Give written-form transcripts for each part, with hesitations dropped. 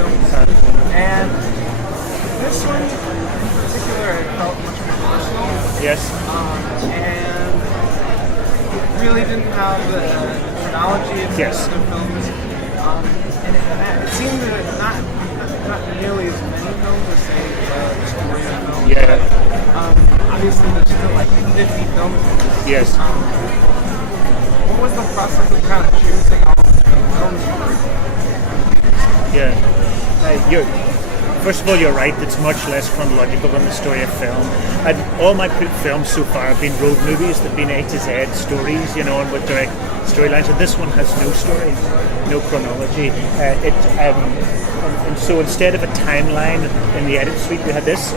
films, and this one in particular I felt much more personal. Yes. And it really didn't have the chronology of the other films. And it seemed that not nearly as many films as say the story of films. Yeah. But, obviously there's still like 50 films. Yes. What was the process of kind of choosing all the films? Yeah. First of all, you're right. It's much less chronological than the story of film. And all my films so far have been road movies. They've been A to Z stories, you know, and with direct storylines. And this one has no story, no chronology. And so instead of a timeline in the edit suite, we had this,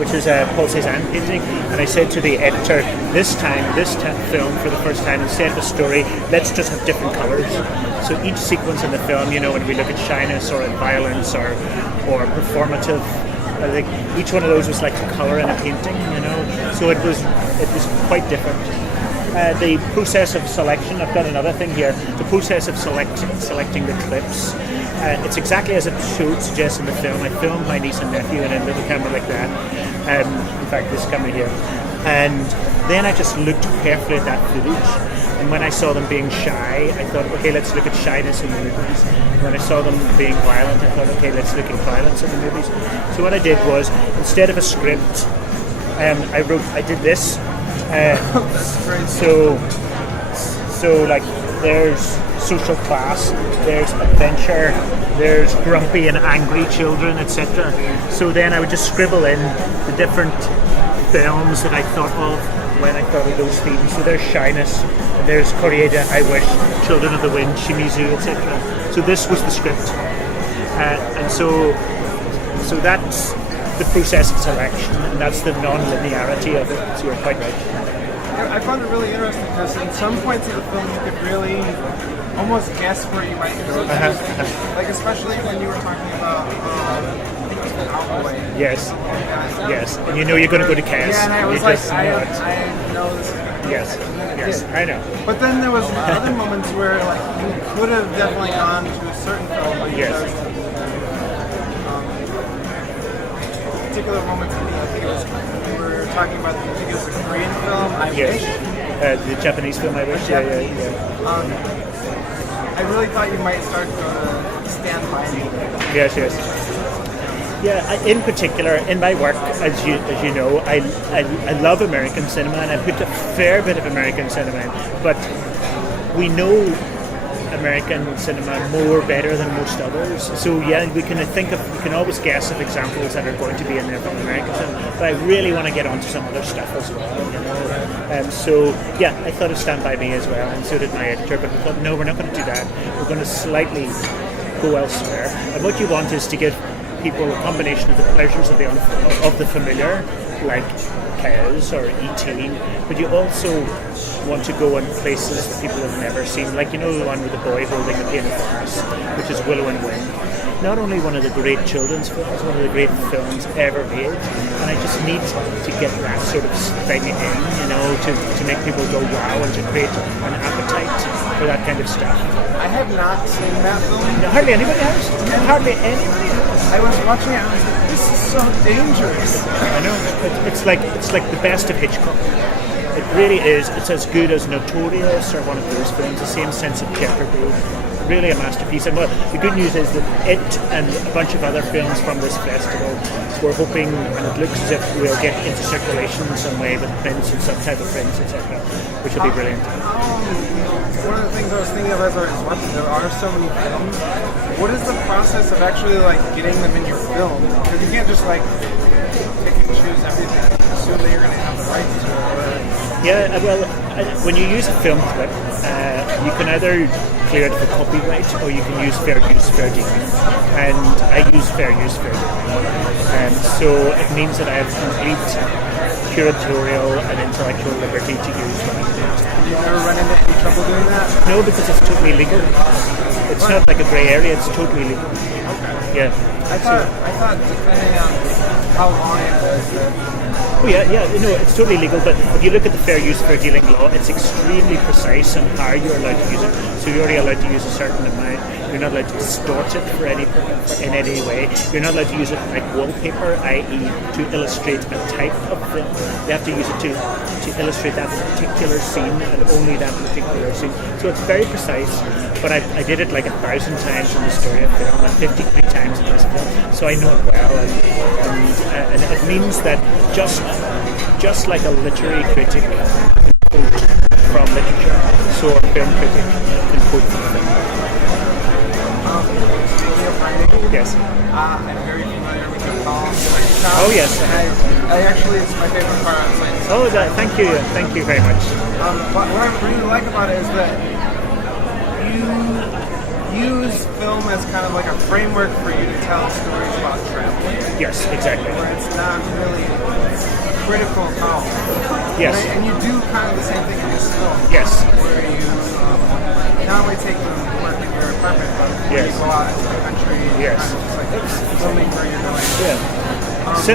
which is a Paul Cézanne painting. And I said to the editor, this film for the first time, instead of a story, let's just have different colours. So each sequence in the film, you know, when we look at shyness or at violence or performative, I think each one of those was like a colour in a painting, you know. So it was quite different. The process of selection, I've got another thing here. The process of selecting the clips. It's exactly as it suggests in the film. I filmed my niece and nephew in a little camera like that. In fact, this camera here. And then I just looked carefully at that footage. And when I saw them being shy, I thought, okay, let's look at shyness in the movies. When I saw them being violent, I thought, okay, let's look at violence in the movies. So what I did was, instead of a script, I did this. So like, there's social class, there's adventure, there's grumpy and angry children, etc. So then I would just scribble in the different films that I thought of when I thought of those themes. So there's shyness, and there's Corrieda, I Wish, Children of the Wind, Shimizu, etc. So this was the script, and so that's the process of selection, and that's the non-linearity of it. So you're quite right. I found it really interesting because in some points of the film you could really almost guess where you might go. Like especially when you were talking about Cowboy. Yes. Yes. And you know you're going to go to Cass. Yeah, and I was like, I know this. Yes, I know. But then there was other moments where like you could have definitely gone to a certain film. Like particular moments for me, I think it was we were talking about the particular Korean film, I Wish. The Japanese film, I Wish. Yeah. I really thought you might start to Stand By Me. Yes. Yeah, in particular, in my work, as you know, I love American cinema, and I put a fair bit of American cinema in, but we know American cinema better than most others. So yeah, we can always guess of examples that are going to be in there from American cinema, but I really want to get onto some other stuff as well, you know. So yeah, I thought of Stand By Me as well, and so did my editor, but we thought, no, we're not going to do that. We're going to slightly go elsewhere. And what you want is to give people a combination of the pleasures of the familiar, like Cows or E.T., but you also want to go in places that people have never seen, like, you know, the one with the boy holding the piano forest, which is Willow and Wind. Not only one of the great children's films, one of the great films ever made, and I just need to get that sort of thing in, you know, to make people go wow, and to create an appetite for that kind of stuff. I have not seen that film. No, hardly anybody has. Hardly anybody has. I was watching it, I was like, this is so dangerous. I know. It's like the best of Hitchcock. It really is. It's as good as Notorious or one of those films, the same sense of jeopardy. Really a masterpiece. And well, the good news is that it and a bunch of other films from this festival, we're hoping, and it looks as if we'll get into circulation in some way with prints and subtitle prints, etc., which will be brilliant. One of the things I was thinking of as I was watching, there are so many films. What is the process of actually like getting them in your film? Because you can't just like pick and choose everything. Assume that you're going to have the rights to it. Yeah, well, when you use a film clip, you can either clear it for copyright or you can use fair use, fair dealing. And I use fair use, fair dealing. So it means that I have complete curatorial and intellectual liberty to use what I do. You've never run into any trouble doing that? No, because it's totally legal. It's not like a grey area, it's totally legal. Okay. Yeah. I thought depending on how long it was, oh yeah, it's totally legal, but if you look at the fair use, fair dealing law, it's extremely precise on how you're allowed to use it. So you're only allowed to use a certain amount, You're not allowed to distort it in any way. You're not allowed to use it like wallpaper, i.e. to illustrate a type of film. You have to use it to illustrate that particular scene and only that particular scene. So it's very precise, but I did it like 1,000 times in the story of film and 53 times in this film. So I know it well, and it means that just like a literary critic can quote from literature, so a film critic can quote from film. Yes. I'm very familiar with your column. Oh yes. I actually, it's my favorite part of science. Oh, thank you very much. What I really like about it is that you use film as kind of like a framework for you to tell stories about travel. Yes, exactly. Where it's not really critical column. Yes. And you do kind of the same thing in this film. Yes. Where you not only take the work in your apartment, but you go out into the country and kind of just like filming where you're going. Yeah.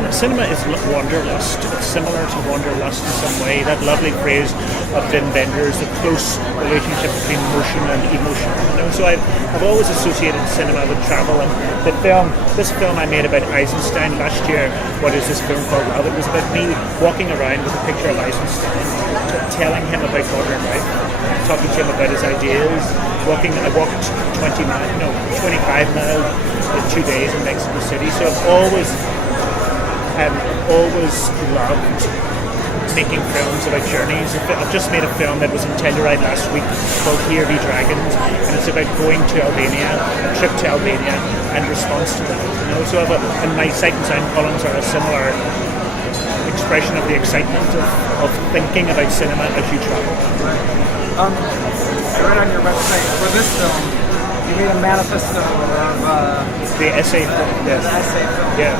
Cinema is wanderlust. It's similar to wanderlust in some way. That lovely phrase of Wim Wenders, the close relationship between motion and emotion. So I've always associated cinema with travel. And this film I made about Eisenstein last year. What is this film called? Love. It was about me walking around with a picture of Eisenstein, telling him about modern life, talking to him about his ideas. I walked 25 miles in 2 days in Mexico City. So I've always loved making films about journeys. I've just made a film that was in Telluride last week called Here Be Dragons, and it's about going to Albania, a trip to Albania, and response to that. So and my Sight and Sound columns are a similar expression of the excitement of thinking about cinema as you travel. I read on your website for this film, you made a manifesto of the essay film. Yes. The essay film. Yeah.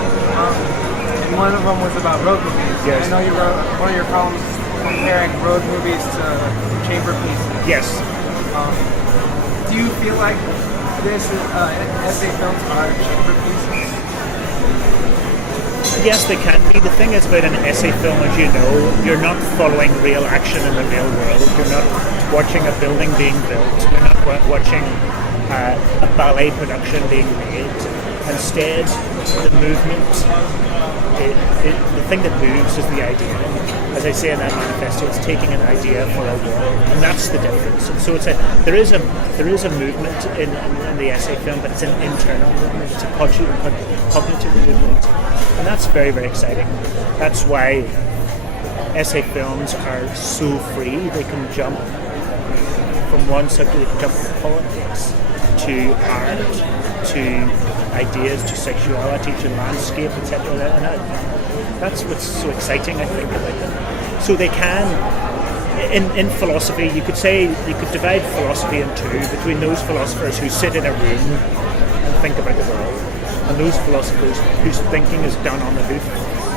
And one of them was about road movies. Yes. I know you wrote one of your columns comparing road movies to chamber pieces. Yes. Do you feel like this essay films are chamber pieces? Yes, they can be. The thing is about an essay film, as you know, you're not following real action in the real world. You're not watching a building being built. You're not watching a ballet production being made. Instead, the movement, the thing that moves is the idea. As I say in that manifesto, it's taking an idea for a world, and that's the difference. And so there is a movement in the essay film, but it's an internal movement. It's a cognitive movement, and that's very, very exciting. That's why essay films are so free. They can jump from one subject, they can jump from politics to art to ideas, to sexuality, to landscape, etc. And that's what's so exciting, I think, about them. So they can, in philosophy, you could divide philosophy in two, between those philosophers who sit in a room and think about the world, and those philosophers whose thinking is done on the hoof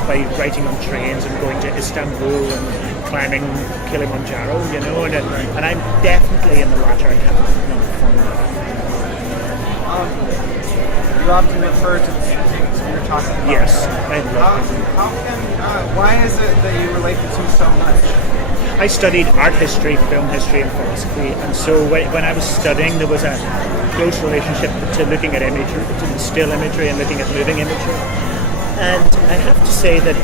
by writing on trains and going to Istanbul and climbing Kilimanjaro, and I'm definitely in the latter camp. You often refer to paintings when you're talking about Yes, why is it that you relate the two so much? I studied art history, film history, and philosophy, and so when I was studying, there was a close relationship to looking at imagery, to still imagery, and looking at moving imagery. And I have to say that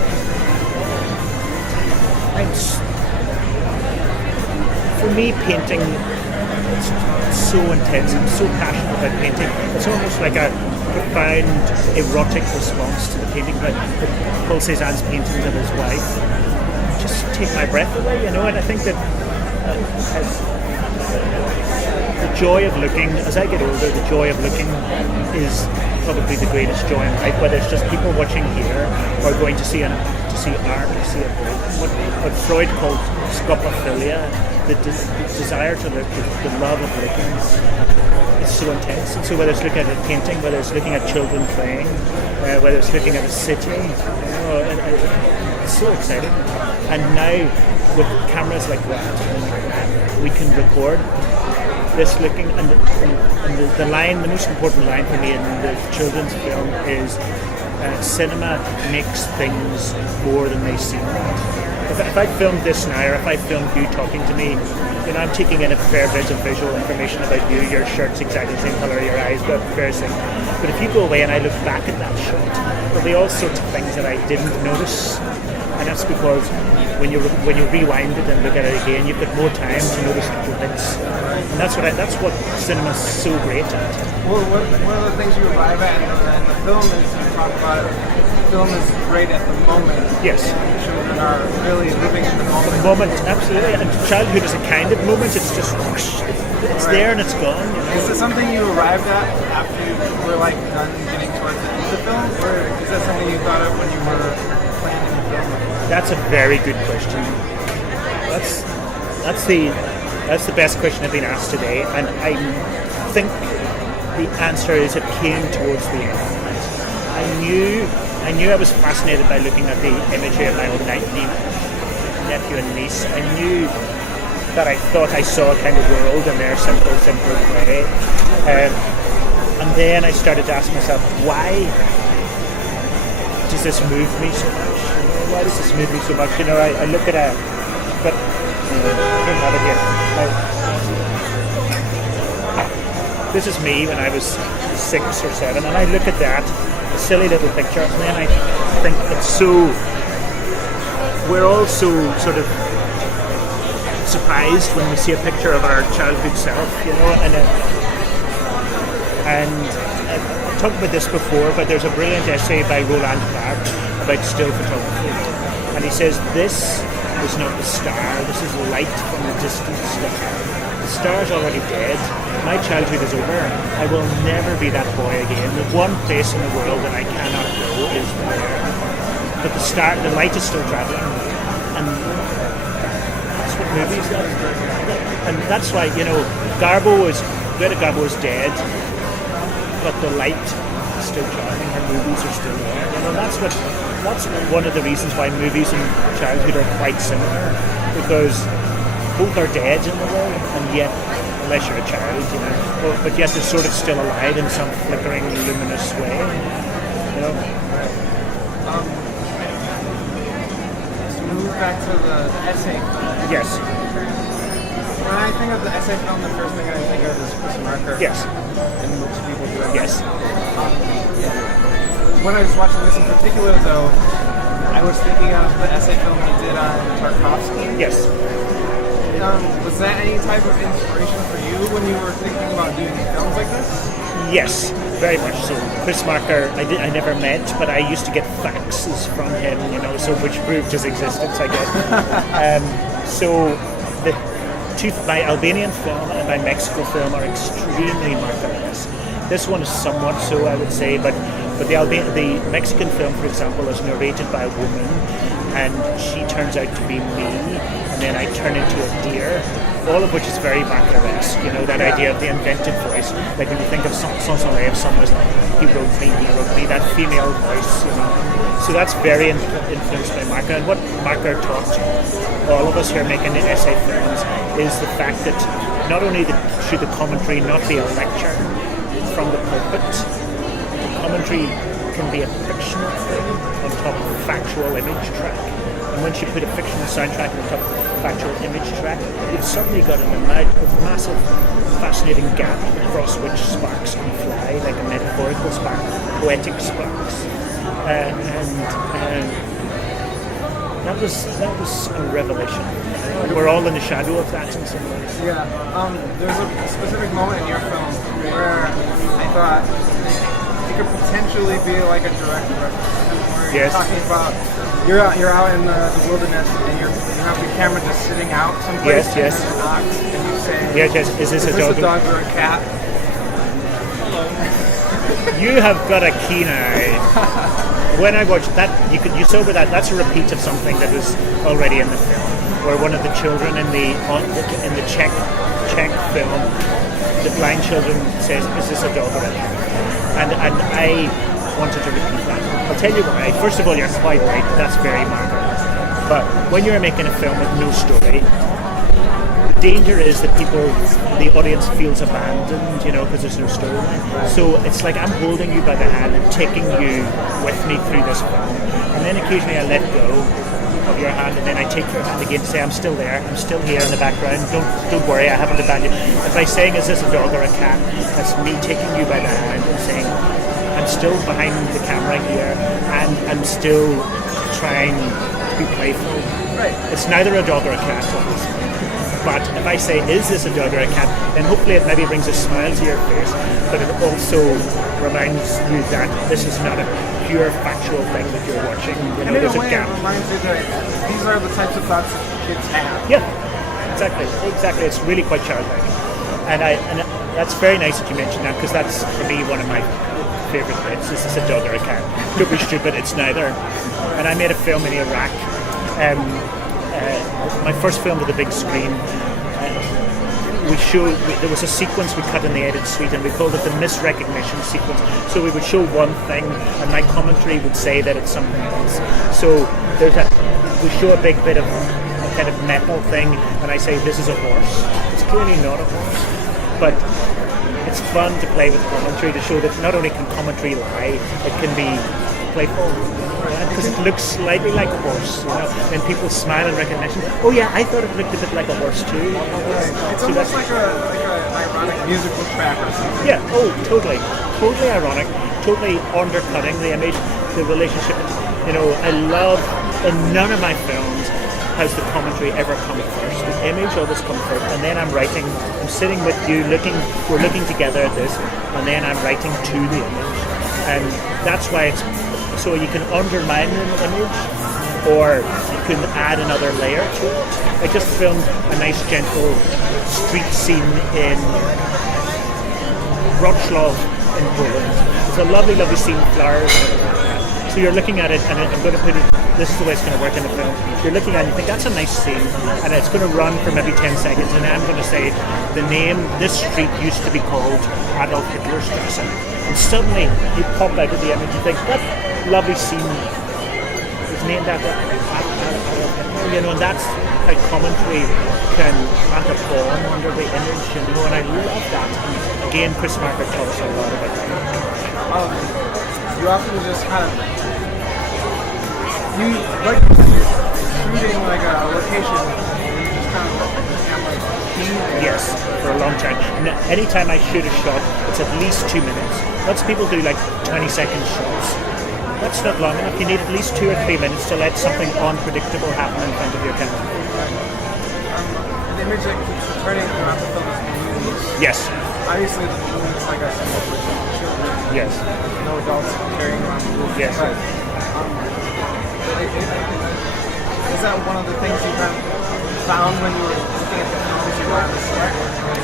for me, painting is so intense. I'm so passionate about painting. It's almost like a profound erotic response to the painting. But Paul Cézanne's paintings of his wife just take my breath away, and I think that the joy of looking, as I get older, the joy of looking is probably the greatest joy in life, whether it's just people watching here or going to see art or see a book. What Freud called scopophilia, the desire to look, the love of looking is so intense. And so whether it's looking at a painting, whether it's looking at children playing, whether it's looking at a city, it's so exciting. And now with cameras like that, we can record this looking, and the line, the most important line for me in the children's film is cinema makes things more than they seem. If I filmed this now, or if I filmed you talking to me, I'm taking in a fair bit of visual information about you. Your shirt's exactly the same colour, your eyes, but various things. But if you go away and I look back at that shot, there'll be all sorts of things that I didn't notice. And that's because when you rewind it and look at it again, you've got more time to notice little bits. And that's what cinema's so great at. Well, one of the things you arrive at in the film is you talk about it. Film is great at the moment. Yes. Children are really living in the moment. The moment, absolutely. And childhood is a kind of moment. It's just whoosh, it's there and it's gone. Is it something you arrived at after you were done getting towards the end of the film, or is that something you thought of when you were planning the film? That's a very good question. That's the best question I've been asked today, and I think the answer is it came towards the end. I knew I was fascinated by looking at the imagery of my own nephew and niece. I knew that I thought I saw a kind of world in their simple way. And then I started to ask myself, why does this move me so much? Why does this move me so much? I look at I don't have it here. This is me when I was 6 or 7, and I look at that silly little picture, and then I think we're all so sort of surprised when we see a picture of our childhood self, and I've talked about this before, but there's a brilliant essay by Roland Barthes about still photography, and he says this is not the star, this is light from a distant star. The star's already dead. My childhood is over. I will never be that boy again. The one place in the world that I cannot go is there. But the light is still travelling, and that's what movies do. And that's why Greta Garbo is dead, but the light is still travelling. Her movies are still there. That's one of the reasons why movies and childhood are quite similar, because both are dead in a way, and yet, unless you're a child, but yet they're sort of still alive in some flickering, luminous way. To move back to the essay film. Yes. When I think of the essay film, the first thing I think of is Chris Marker. Yes. And most people do. Yes. When I was watching this in particular, though, I was thinking of the essay film he did on Tarkovsky. Yes. Was that any type of inspiration for you when you were thinking about doing films like this? Yes, very much so. Chris Marker, I never met, but I used to get faxes from him, so which proved his existence, I guess. So my Albanian film and my Mexico film are extremely Marker-esque. This one is somewhat so, I would say, but the Mexican film, for example, is narrated by a woman, and she turns out to be me, and then I turn into a deer, all of which is very Marker-esque, that idea of the invented voice. Like when you think of Sans-Soleil, someone was like, he wrote me, that female voice, So that's very influenced by Marker. And what Marker taught all of us who are making the essay films is the fact that not only should the commentary not be a lecture from the pulpit, the commentary can be a fictional thing on top of a factual image track. And once you put a fictional soundtrack on top of a factual image track, you've suddenly got a massive, fascinating gap across which sparks can fly, like a metaphorical spark, poetic sparks. And that was a revelation. We're all in the shadow of that in some ways. Yeah. There's a specific moment in your film where I thought it could potentially be like a direct reference. Where you're talking about you're out in the wilderness and you have your camera just sitting out someplace. Yes. And there's an ox and you say, yes. Is this a dog or a cat? You have got a keen eye. When I watched that, you saw with that's a repeat of something that was already in the film, where one of the children in the Czech film, the blind children says, "Is this a dog or a cat?" And I wanted to repeat that. I'll tell you why. First of all, you're quite right. That's very Marker. But when you're making a film with no story, the danger is that the audience feels abandoned, because there's no storyline. So it's like I'm holding you by the hand and taking you with me through this film. And then occasionally I let go of your hand, and then I take your hand again to say, I'm still there, I'm still here in the background, don't worry, I haven't abandoned you. And by saying, is this a dog or a cat, that's me taking you by the hand and saying, I'm still behind the camera here, and I'm still trying to be playful. Right. It's neither a dog or a cat, obviously. But if I say, is this a dog or a cat, then hopefully it maybe brings a smile to your face, but it also reminds you that this is not a pure factual thing that you're watching. And in a way, it reminds you that these are the types of thoughts that kids have. Yeah, exactly. It's really quite childlike. And that's very nice that you mentioned that, because that's, for me, one of my favourite bits. Is this a dog or a cat? Don't be stupid, it's neither. And I made a film in Iraq. My first film with a big screen. There was a sequence we cut in the edit suite, and we called it the misrecognition sequence. So we would show one thing, and my commentary would say that it's something else. So we show a big bit of a kind of metal thing, and I say this is a horse. It's clearly not a horse, but it's fun to play with commentary to show that not only can commentary lie, it can be playful. Because it looks slightly like a horse, and people smile in recognition. Oh yeah, I thought it looked a bit like a horse too. It's almost like an ironic musical track or something. Yeah, totally ironic, totally undercutting the image, the relationship. I love, in none of my films has the commentary ever come first. The image always comes first, and then I'm sitting with you, we're looking together at this, and then I'm writing to the image. And that's why it's so you can undermine an image, or you can add another layer to it. I just filmed a nice, gentle street scene in Wrocław in Poland. It's a lovely, lovely scene, flowers. So you're looking at it, and I'm going to put it. This is the way it's going to work in the film. You're looking at it, and you think that's a nice scene, and it's going to run for maybe 10 seconds, and then I'm going to say the name. This street used to be called Adolf Hitler's Strasse, and suddenly you pop out of the image. You think that lovely scene is named after Adolf Hitler, and that's how commentary can plant a bomb under the image, and I love that. And again, Chris Marker taught us a lot about that. You often just kind of shooting like a location, and you just kind of let the camera. Yes, for a long time. And anytime I shoot a shot, it's at least 2 minutes. Lots of people do like 20-second shots. That's not long enough. You need at least 2 or 3 minutes to let something unpredictable happen in front of your camera. An image that keeps returning throughout the film is balloons. Yes. Obviously, the balloons, like I said, for children. Yes. No adults carrying around balloons. Yes. But, is that one of the things you kind of found when you were looking at the films you wanted to start?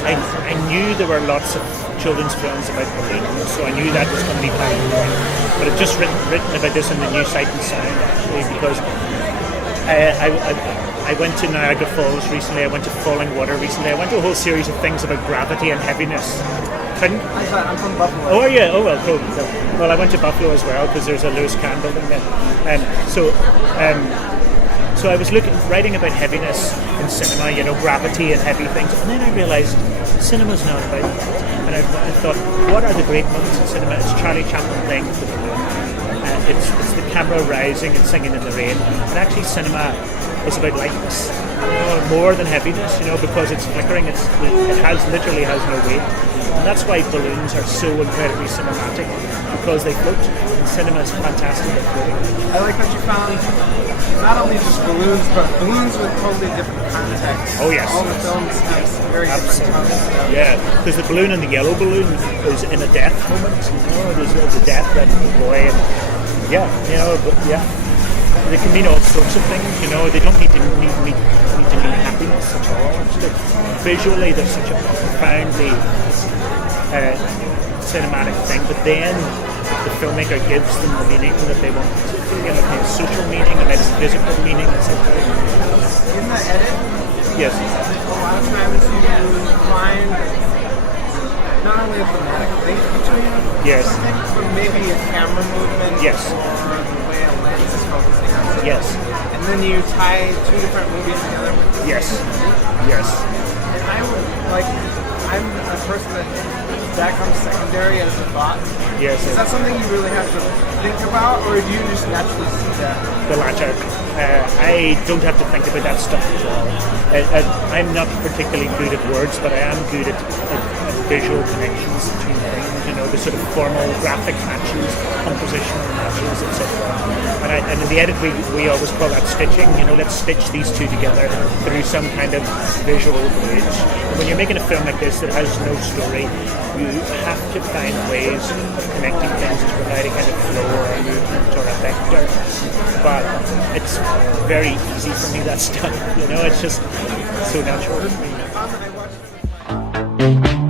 I knew there were lots of children's films about balloons, so I knew that was going to be fine. But I've just written about this in the new Sight and Sound, actually, because I went to Niagara Falls recently, I went to Falling Water recently, I went to a whole series of things about gravity and heaviness. I'm from Buffalo. Oh, are you? Oh, well, cool. Well, I went to Buffalo as well, because there's a Lewis Kahn building there. So I was writing about heaviness in cinema, gravity and heavy things, and then I realised cinema's not about that. And I thought, what are the great moments in cinema? It's Charlie Chaplin playing with the balloon. It's the camera rising and singing in the rain. And actually, cinema is about lightness, more than heaviness, because it's flickering. It literally has no weight. And that's why balloons are so incredibly cinematic, because they float. And cinema is fantastic at floating. I like that you found not only just balloons, but balloons with totally different contexts. Oh yes. All the films have very different contexts. Yeah, because the balloon and the yellow balloon is in a death moment. There's the death that boy, and they can mean all sorts of things. They don't need to mean happiness at all. Visually, they're such a profoundly cinematic thing, but then the filmmaker gives them the meaning that they want. A social meaning, a metaphysical meaning, etc. In the edit, yes, a lot of times you find not only a thematic link between yes, something, but maybe a camera movement, yes, or the way a lens is focusing on something. Yes. And then you tie 2 different movies together. Yes. I'm a person that comes secondary as a thought. Yes. Is that something you really have to think about, or do you just naturally see that? The latter. I don't have to think about that stuff at all. I'm not particularly good at words, but I am good at visual connections between things. You know, the sort of formal graphic matches, compositional matches, etc. And in the edit, we always call that stitching. You know, let's stitch these two together through some kind of visual bridge. When you're making a film like this that has no story, you have to find ways of connecting things to provide a kind of flow or a movement or a vector. But it's very easy for me, that stuff. You know, it's just so natural for me.